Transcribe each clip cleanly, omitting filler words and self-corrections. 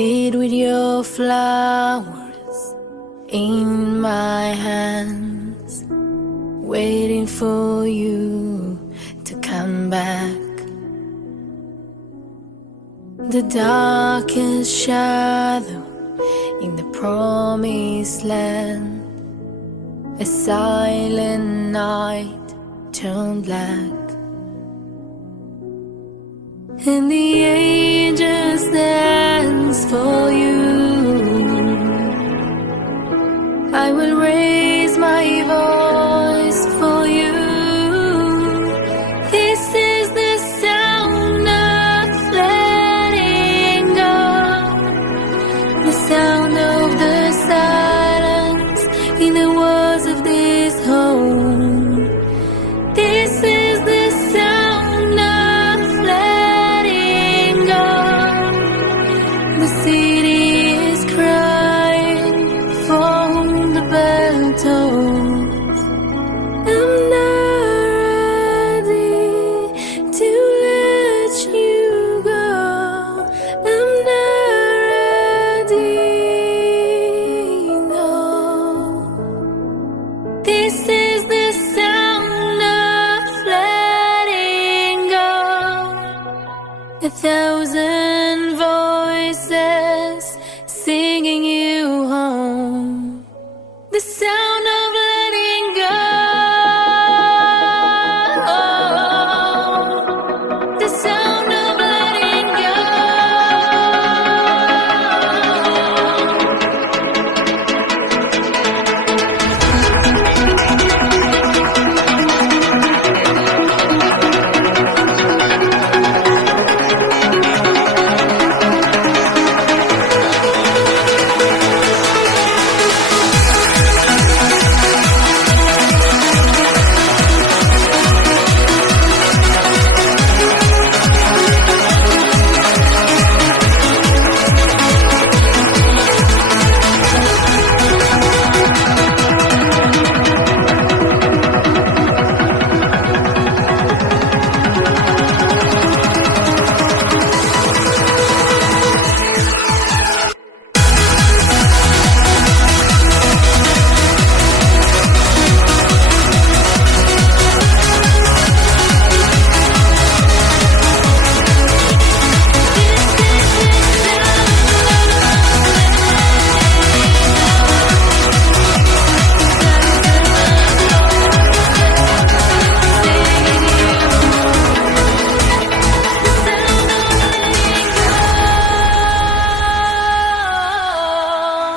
sit with your flowers in my hands, waiting for you to come back. The darkest shadow in the promised land, a silent night turned black, and the angels dance for you. I will raise my voice for you. This is the sound of letting go, the sound of the silence in the walls of this home. This is the sound of letting go. The city is crying for the bell tolls. I'm not ready to let you go. I'm not ready, no. This is the sound of letting go. 1,000 voices singing you home. The sound of letting go. The sound of letting go.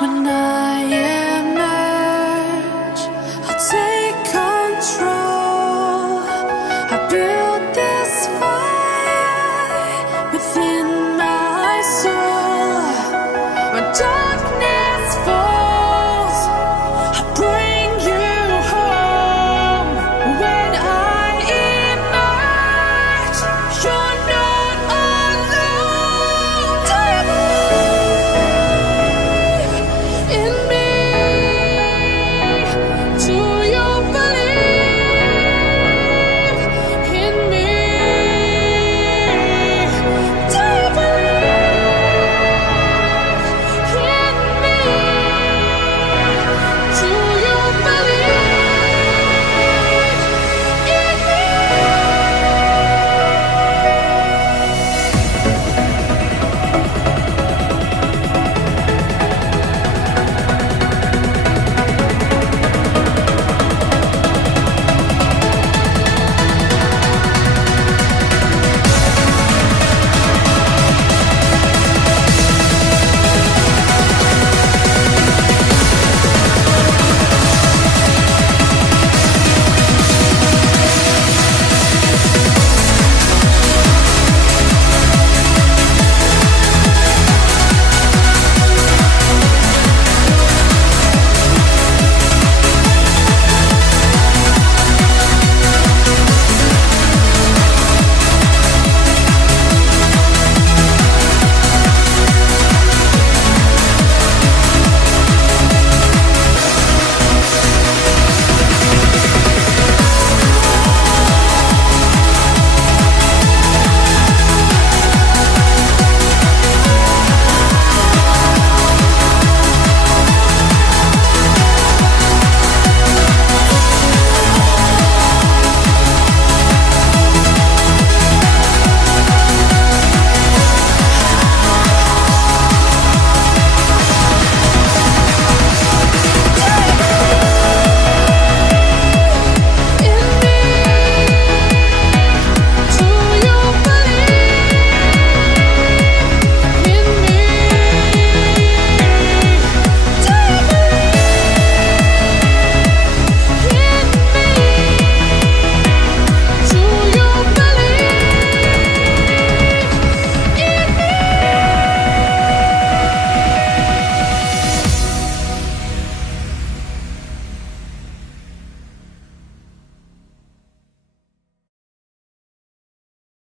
When I emerge, I'll take control. I built this fire within my soul. When darkness falls,